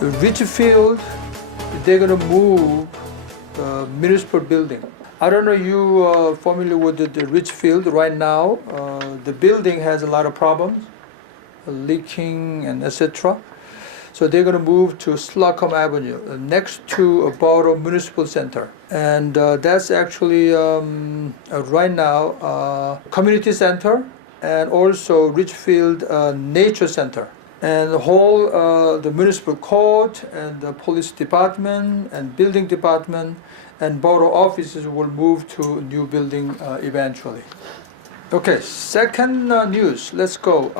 Ridgefield, they're going to move municipal building. I don't know you are familiar with the Ridgefield right now. The building has a lot of problems, leaking and etc. So they're going to move to Slocum Avenue, next to Borough Municipal Center. And that's actually right now community center and also Ridgefield Nature Center. And the whole the municipal court and the police department and building department and borough offices will move to a new building eventually. Okay, second news, let's go.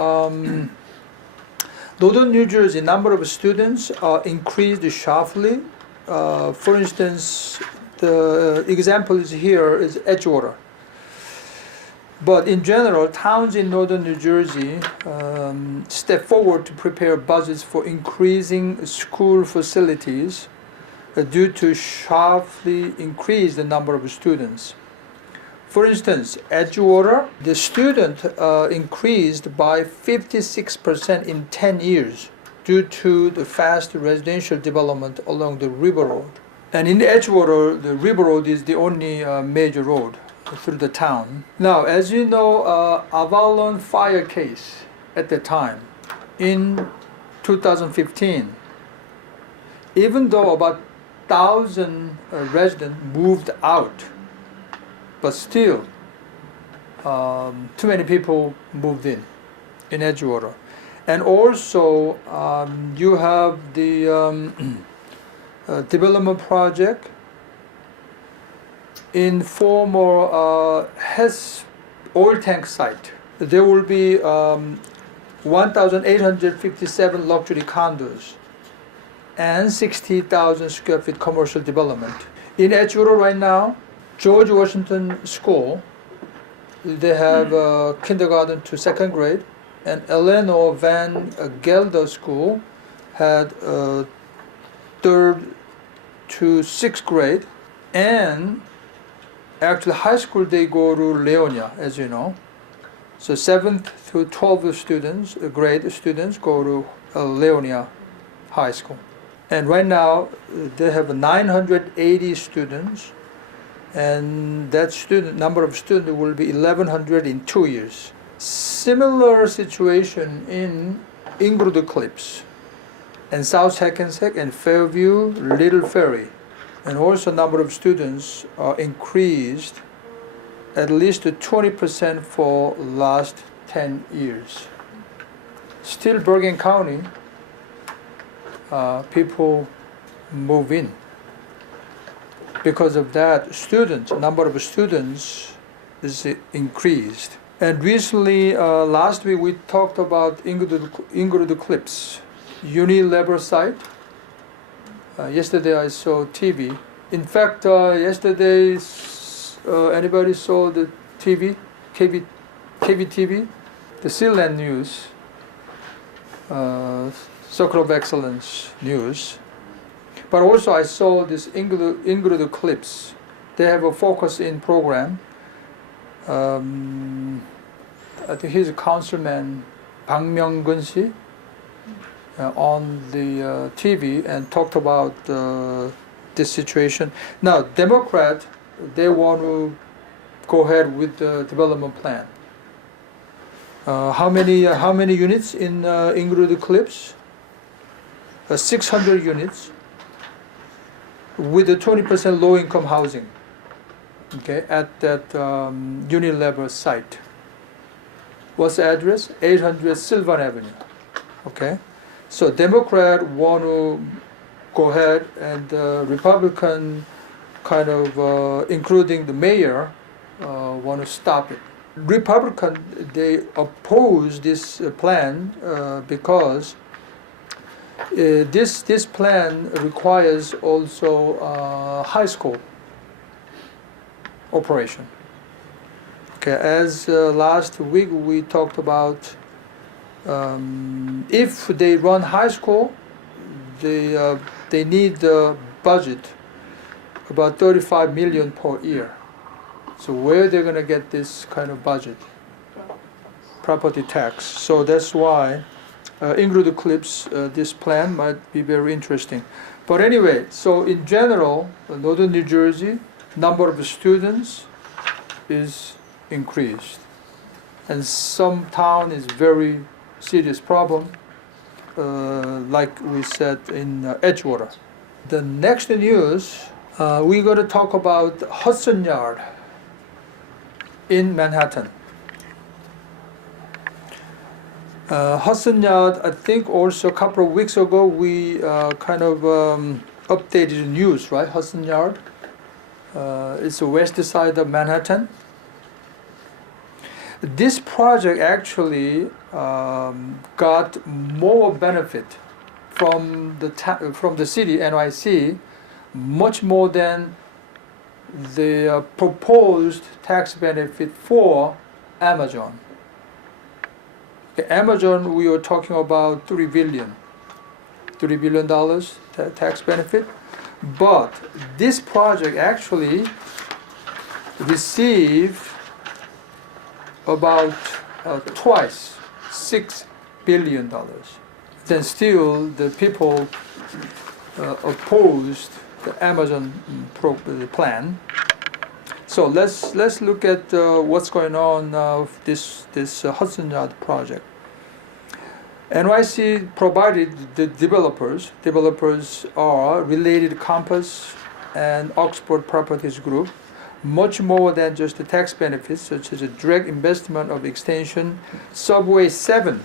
Northern New Jersey, number of students increased sharply. For instance, the example is here is Edgewater. But in general, towns in northern New Jersey step forward to prepare budgets for increasing school facilities due to sharply increase the number of students. For instance, Edgewater, the student increased by 56% in 10 years due to the fast residential development along the River Road. And in Edgewater, the River Road is the only major road through the town. Now, as you know, Avalon fire case at the time in 2015, even though about 1,000 residents moved out, but still too many people moved in Edgewater. And also you have the development project in former Hess oil tank site. There will be 1,857 luxury condos and 60,000 square feet commercial development. In Edgewater right now, George Washington School, they have kindergarten to second grade, and Eleanor Van Gelder School had third to sixth grade, and actually high school they go to Leonia, as you know. So 7th through 12th students, grade students go to Leonia High School. And right now they have 980 students, and that number of students will be 1,100 in 2 years. Similar situation in Inglewood Cliffs and South Hackensack and Fairview, Little Ferry. And also number of students are increased at least to 20% for last 10 years. Still Bergen County, people move in. Because of that, number of students is increased. And recently, last week we talked about Inglewood Cliffs, Unilever site. Yesterday I saw TV. In fact, yesterday, anybody saw the TV, KBTV, the Sealand News, Circle of Excellence News. But also I saw this Inglewood Cliffs. They have a focus-in program. I think he's a councilman, Bang Myung-gun on the TV and talked about this situation. Now, Democrat, they want to go ahead with the development plan. How many units in Inglewood Cliffs? 600 units with a 20% low-income housing. Okay, at that Unilever site. What's the address? 800 Sylvan Avenue. Okay, so Democrat want to go ahead, and Republican kind of, including the mayor, want to stop it. Republican, they oppose this plan because this plan requires also high school operation. Okay, as last week we talked about, if they run high school, they need the budget about $35 million per year. So where they're going to get this kind of budget? Property tax. So that's why include clips. This plan might be very interesting. But anyway, so in general, Northern New Jersey, number of students is increased. And some town is very serious problem, like we said in Edgewater. The next news, we're going to talk about Hudson Yards in Manhattan. Hudson Yards, I think also a couple of weeks ago we kind of updated the news, right? Hudson Yards. It's the west side of Manhattan. This project actually got more benefit from the city, NYC, much more than the proposed tax benefit for Amazon. Amazon, we were talking about $3 billion tax benefit, but this project actually received about twice $6 billion. Then still the people opposed the Amazon plan. So let's look at what's going on this Hudson Yards project. NYC provided the developers. Developers are Related Compass and Oxford Properties Group, much more than just the tax benefits, such as a direct investment of extension. Subway 7,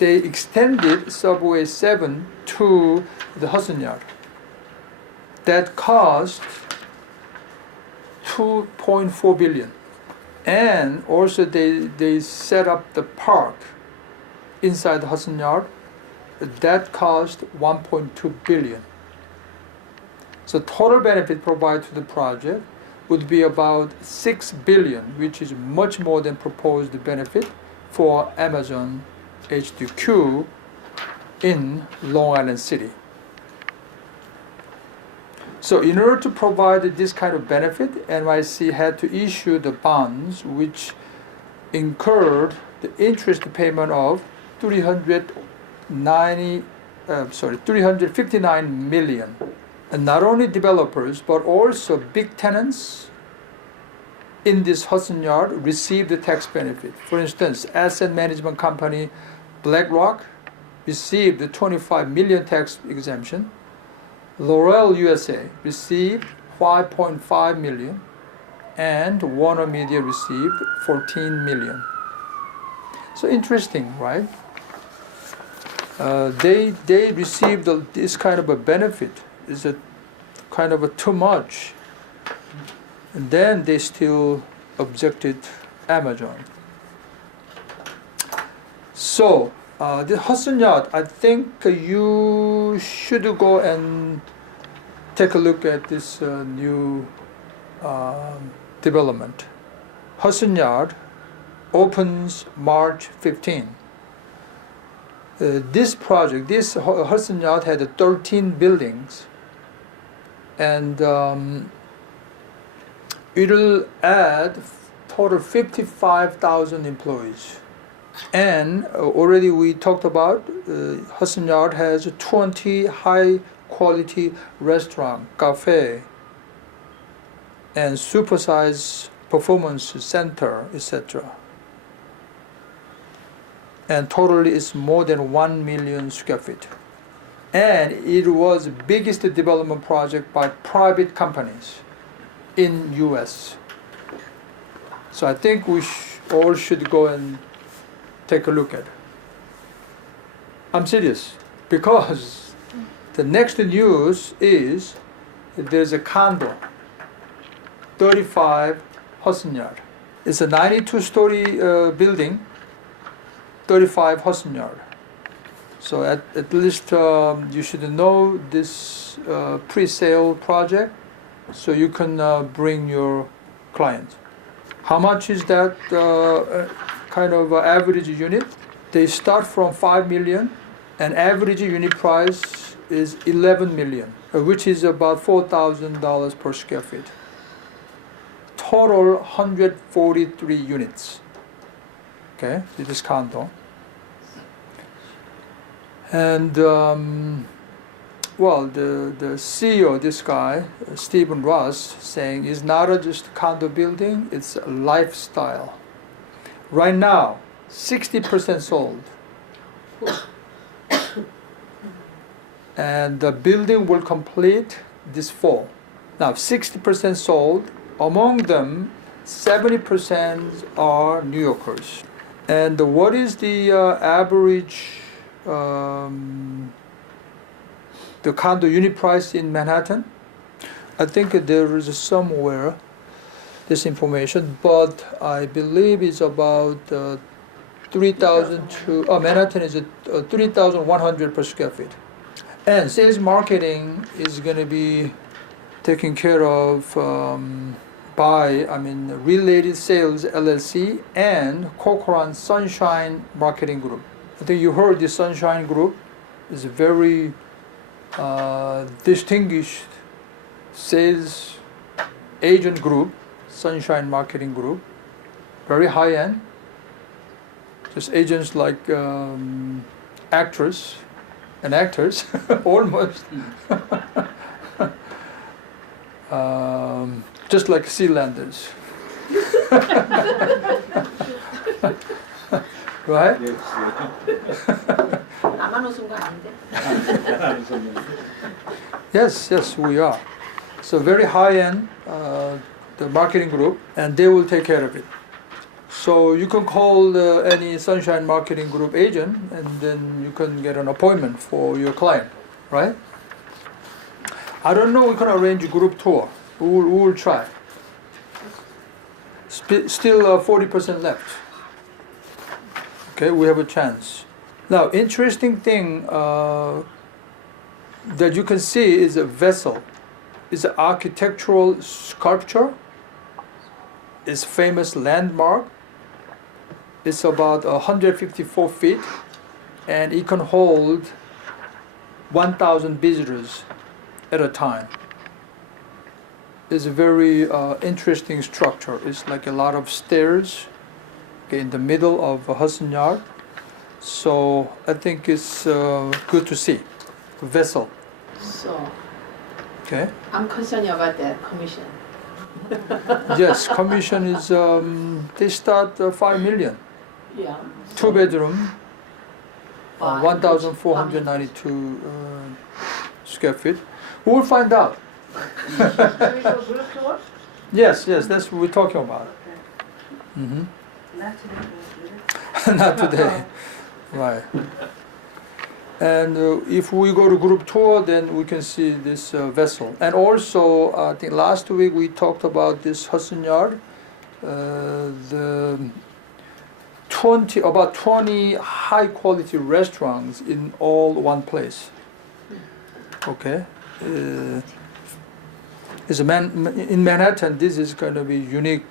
they extended Subway 7 to the Hudson Yards. That cost $2.4 billion. And also they set up the park inside the Hudson Yards. That cost $1.2 billion. So total benefit provided to the project would be about $6 billion, which is much more than proposed benefit for Amazon HQ in Long Island City. So in order to provide this kind of benefit, NYC had to issue the bonds, which incurred the interest payment of $359 million. And not only developers, but also big tenants in this Hudson Yards received the tax benefit. For instance, asset management company BlackRock received the $25 million tax exemption. L'Oreal USA received $5.5 million, and Warner Media received $14 million. So interesting, right? They received this kind of a benefit. Is it kind of a too much? And then they still objected Amazon. So the Hudson Yards, I think you should go and take a look at this new development. Hudson Yards opens March 15. This project, this Hudson Yards had 13 buildings, and it'll add total 55,000 employees. And already we talked about Hudson Yards has 20 high quality restaurant, cafe, and supersized performance center, etc. And totally it's more than 1 million square feet. And it was the biggest development project by private companies in US. So I think we all should go and take a look at it. I'm serious, because the next news is there's a condo, 35 Hudson Yards. It's a 92-story building, 35 Hudson Yards. So at least you should know this pre-sale project, so you can bring your client. How much is that kind of average unit? They start from 5 million, and average unit price is 11 million, which is about $4,000 per square feet. Total 143 units. Okay, this condo. And well, the CEO, this guy, Stephen Ross, saying it's not just a condo building, it's a lifestyle. Right now, 60% sold. And the building will complete this fall. Now, 60% sold. Among them, 70% are New Yorkers. And what is the average the condo unit price in Manhattan? I think there is somewhere this information, but I believe it's about 3,000 to Manhattan is at 3,100 per square feet. And sales marketing is going to be taken care of by Related Sales LLC and Corcoran Sunshine Marketing Group. I think you heard the Sunshine Group is a very distinguished sales agent group, Sunshine Marketing Group, very high end. Just agents like actors and actors, almost. Just like Sealanders. Right? 나만 웃은 거 아닌데? Yes, we are. So very high end, the marketing group, and they will take care of it. So you can call any Sunshine Marketing Group agent, and then you can get an appointment for your client, right? I don't know, we can arrange a group tour. We will try. Still 40% left. Okay, we have a chance. Now, interesting thing that you can see is a vessel. It's an architectural sculpture. It's famous landmark. It's about 154 feet, and it can hold 1,000 visitors at a time. It's a very interesting structure. It's like a lot of stairs in the middle of Hudson Yards. So I think it's good to see. The vessel. So, Okay. I'm concerned about the commission. Yes, commission is they start 5 million. Yeah. 2 bedroom, Fine. 1,492 square feet. We will find out. There is a group tour? Yes, that's what we're talking about. Mm-hmm. Not today. Not today, right? And if we go to group tour, then we can see this vessel. And also, I think last week we talked about this Hudson Yard. About 20 high quality restaurants in all one place. Okay. In Manhattan, this is going to be unique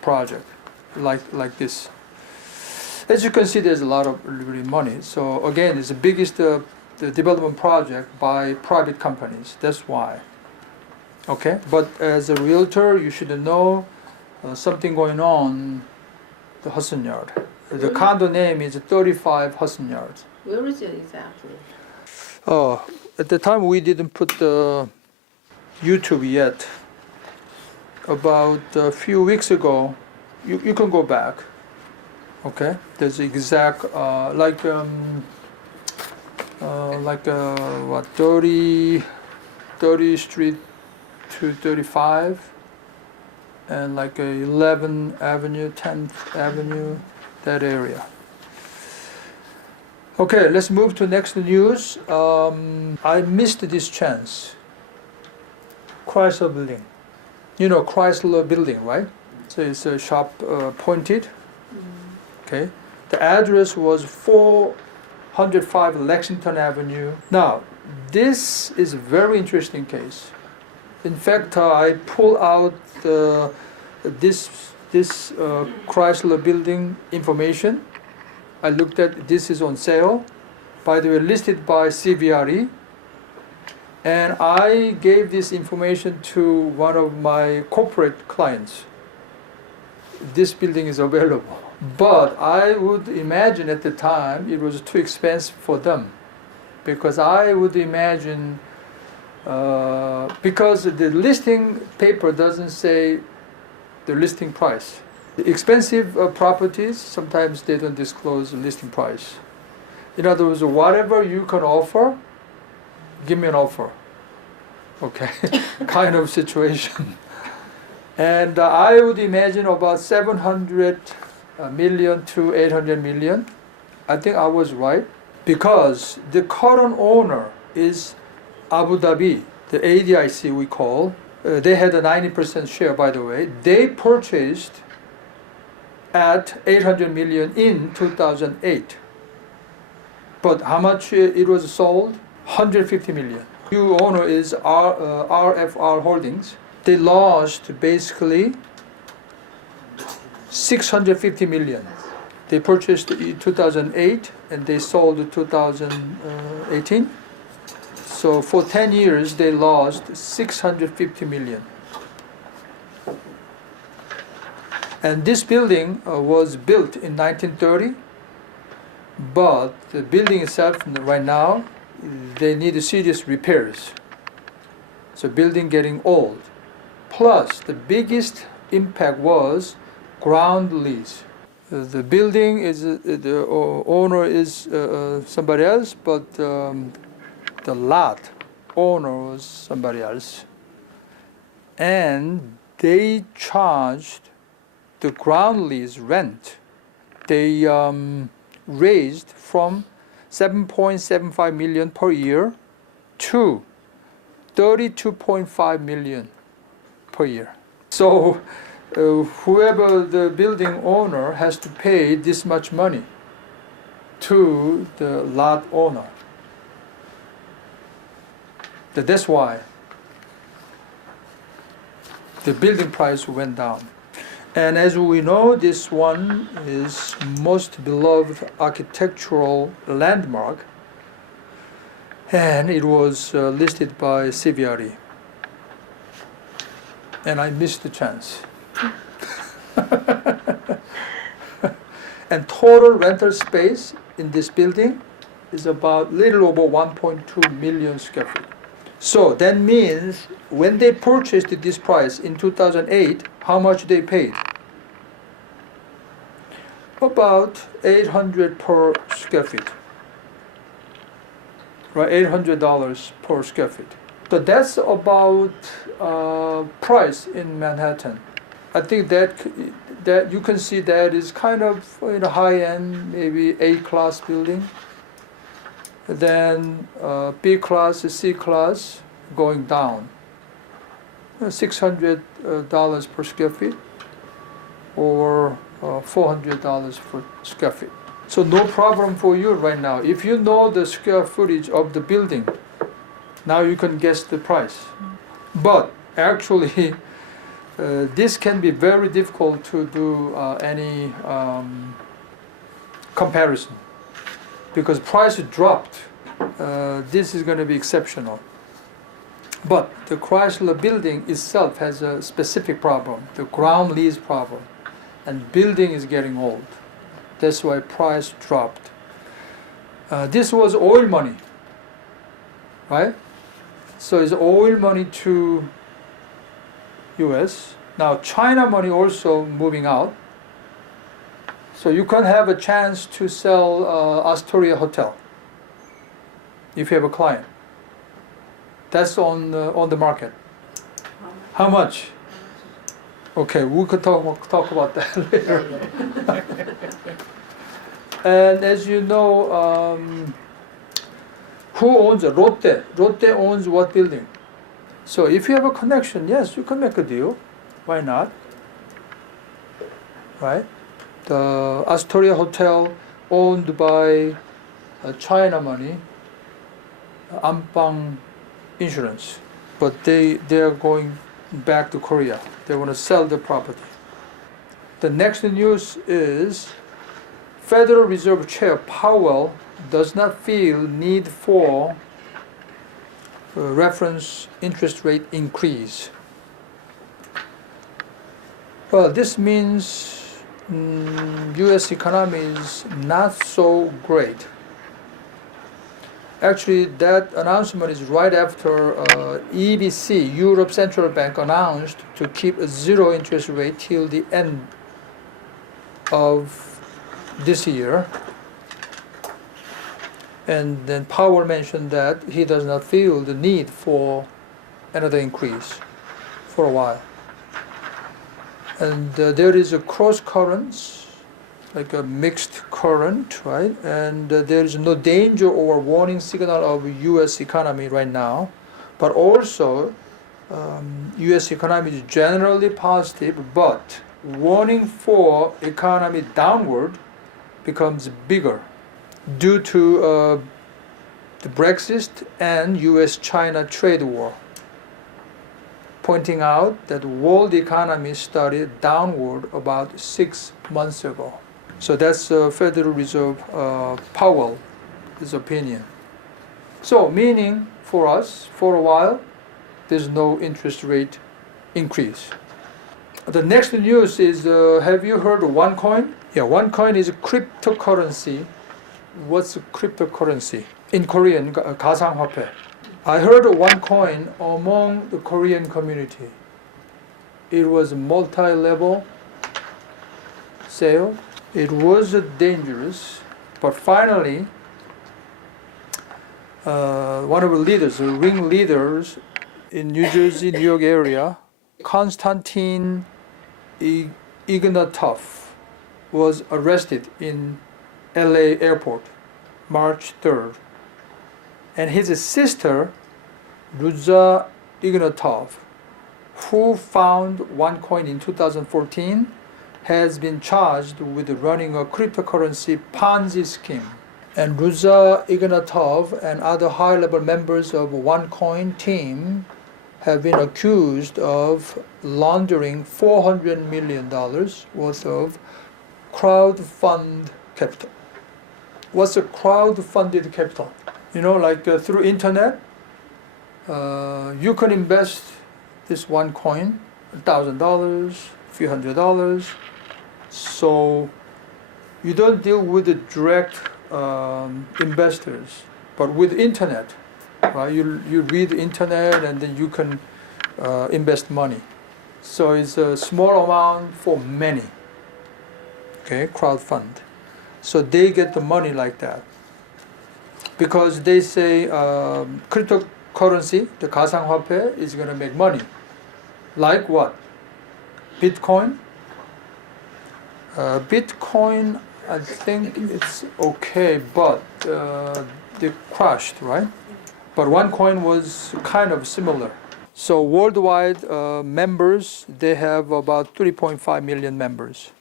project like this. As you can see, there's a lot of really money. So again, it's the biggest the development project by private companies. That's why. Okay, but as a realtor, you should know something going on the Hudson Yard. The condo name is 35 Hudson Yards. Where is it exactly? Oh, at the time we didn't put the YouTube yet. About a few weeks ago, you can go back. Okay, there's exact like 30 Street to 35, and like 11th Avenue, 10th Avenue, that area. Okay, let's move to next news. I missed this chance. Chrysler Building. You know Chrysler Building, right? So it's a shop pointed. Okay. The address was 405 Lexington Avenue. Now, this is a very interesting case. In fact, I pull out this Chrysler Building information. I looked at this is on sale. By the way, listed by CBRE. And I gave this information to one of my corporate clients. This building is available. But I would imagine at the time it was too expensive for them, because I would imagine because the listing paper doesn't say the listing price. The expensive properties, sometimes they don't disclose the listing price. In other words, whatever you can offer, give me an offer. Okay, kind of situation. And I would imagine about 700 million to 800 million. I think I was right, because the current owner is Abu Dhabi, the ADIC we call. They had a 90% share, by the way. They purchased at 800 million in 2008. But how much it was sold? 150 million. New owner is RFR Holdings. They lost basically 650 million. They purchased in 2008 and they sold in 2018. So for 10 years they lost 650 million. And this building was built in 1930, but the building itself right now, they need serious repairs. So building getting old. Plus the biggest impact was ground lease. The building is, the owner is somebody else, but the lot owner was somebody else. And they charged the ground lease rent. They raised from 7.75 million per year to 32.5 million per year. So whoever the building owner has to pay this much money to the lot owner. That's why the building price went down. And as we know, this one is most beloved architectural landmark, and it was listed by CBRE. And I missed the chance. And total rental space in this building is about little over 1.2 million square feet. So that means when they purchased this price in 2008, how much they paid? About 800 per square feet. Right, $800 per square feet. So that's about price in Manhattan. I think that you can see that is kind of high-end, maybe A-class building. Then B class, C class going down. $600 per square feet or $400 per square feet. So no problem for you right now. If you know the square footage of the building, now you can guess the price. But actually, this can be very difficult to do any comparison, because price dropped. This is going to be exceptional. But the Chrysler Building itself has a specific problem, the ground lease problem, and building is getting old. That's why price dropped. This was oil money, right? So it's oil money to US. Now China money also moving out. So you can have a chance to sell Astoria Hotel if you have a client. That's on the market. How much? Okay, we could talk about that later. And as you know, who owns it? Lotte. Lotte owns what building? So if you have a connection, yes, you can make a deal. Why not? Right? The Astoria Hotel owned by China money, Ampang Insurance, but they are going back to Korea. They want to sell the property. The next news is Federal Reserve Chair Powell does not feel need for reference interest rate increase. Well, this means U.S. economy is not so great. Actually, that announcement is right after EBC, Europe Central Bank, announced to keep a zero interest rate till the end of this year. And then Powell mentioned that he does not feel the need for another increase for a while. And there is a cross currents, like a mixed current, right? And there is no danger or warning signal of U.S. economy right now, but also U.S. economy is generally positive, but warning for economy downward becomes bigger due to the Brexit and U.S.-China trade war, pointing out that world economy started downward about 6 months ago. So that's Federal Reserve Powell's opinion. So meaning for us, for a while, there's no interest rate increase. The next news is, have you heard of OneCoin? Yeah, OneCoin is a cryptocurrency. What's a cryptocurrency? In Korean, 가상화폐. I heard of OneCoin among the Korean community. It was a multi-level sale. It was dangerous, but finally, one of the leaders, the ringleaders in New Jersey, New York area, Konstantin Ignatov, was arrested in LA airport, March 3rd. And his sister, Ruza Ignatov, who found OneCoin in 2014, has been charged with running a cryptocurrency Ponzi scheme. And Ruza Ignatov and other high-level members of OneCoin team have been accused of laundering $400 million worth of crowdfund capital. What's a crowd-funded capital? You know, like through internet, you can invest this OneCoin, $1,000, few $100. So you don't deal with the direct investors, but with internet, right? You read the internet and then you can invest money. So it's a small amount for many. Okay, crowdfund. So they get the money like that because they say cryptocurrency, the 가상화폐, is going to make money. Like what? Bitcoin. Bitcoin, I think it's okay, but they crashed, right? But OneCoin was kind of similar. So worldwide members, they have about 3.5 million members.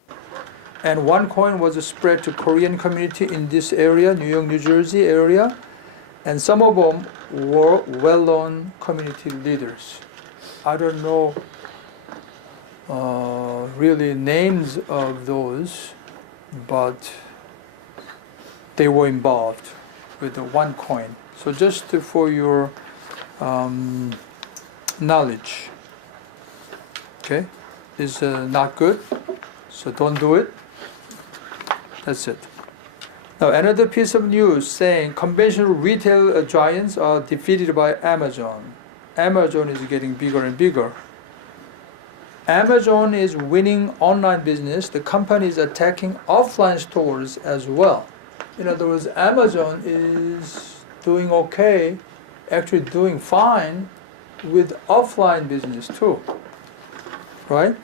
And OneCoin was spread to Korean community in this area, New York, New Jersey area, and some of them were well-known community leaders. I don't know really names of those, but they were involved with the OneCoin. So just for your knowledge, okay, is not good, so don't do it. That's it. Now another piece of news saying conventional retail giants are defeated by Amazon. Amazon is getting bigger and bigger. Amazon is winning online business. The company is attacking offline stores as well. In other words, Amazon is doing okay, actually doing fine with offline business too, right?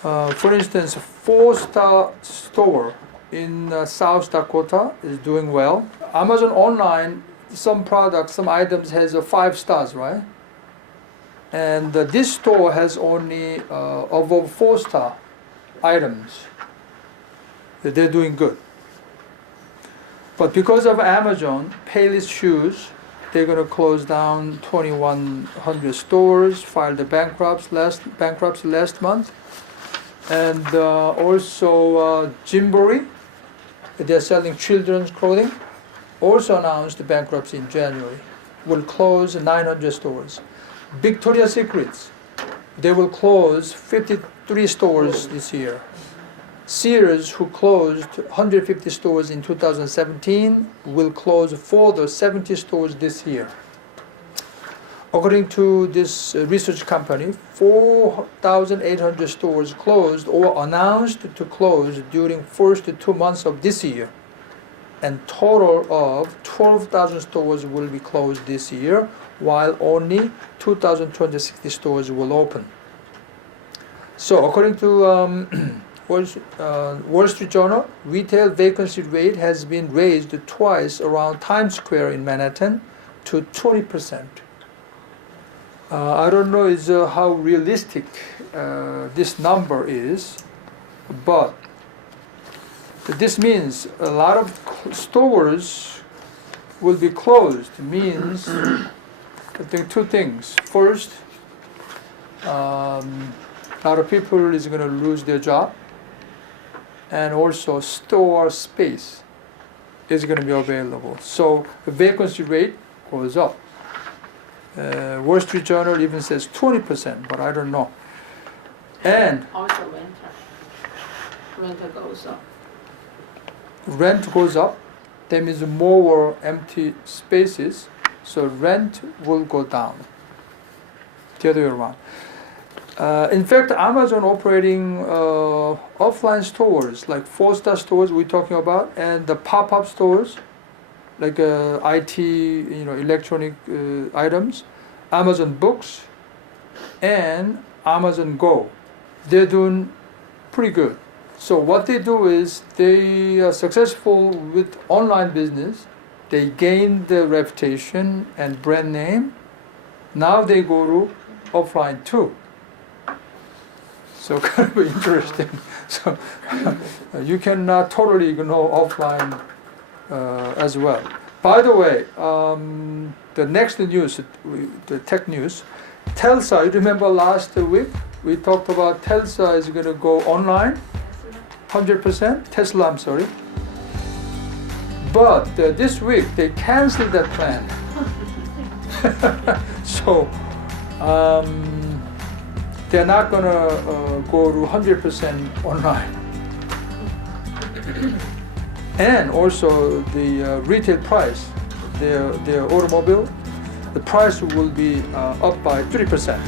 For instance, 4-star store in South Dakota is doing well. Amazon online, some products, some items has 5 stars, right? And this store has only above 4-star items. They're doing good. But because of Amazon, Payless Shoes, they're going to close down 2,100 stores, filed the bankruptcy last month. And also Gymboree, they're selling children's clothing, also announced bankruptcy in January, will close 900 stores. Victoria's Secrets, they will close 53 stores this year. Sears, who closed 150 stores in 2017, will close further 70 stores this year. According to this research company, 4,800 stores closed or announced to close during first 2 months of this year. And total of 12,000 stores will be closed this year, while only 2,260 stores will open. So according to Wall Street Journal, retail vacancy rate has been raised twice around Times Square in Manhattan to 20%. I don't know how realistic this number is, but this means a lot of stores will be closed. It means, I think, two things. First, a lot of people is going to lose their job, and also store space is going to be available. So the vacancy rate goes up. Wall Street Journal even says 20%, but I don't know. And Also rental goes up. rent goes up, there means more empty spaces, so rent will go down. The other way around. In fact, Amazon operating offline stores like 4-star stores we're talking about, and the pop-up stores like IT, electronic items, Amazon Books, and Amazon Go. They're doing pretty good. So what they do is they are successful with online business. They gain the reputation and brand name. Now they go to offline too. So kind of interesting. So you cannot totally ignore offline as well. By the way, the next news, the tech news, Tesla. You remember last week we talked about Tesla is going to go online, 100%. Tesla, I'm sorry. But this week they canceled that plan. So they're not going to go to 100% online. And also the retail price, their automobile, the price will be up by 3%.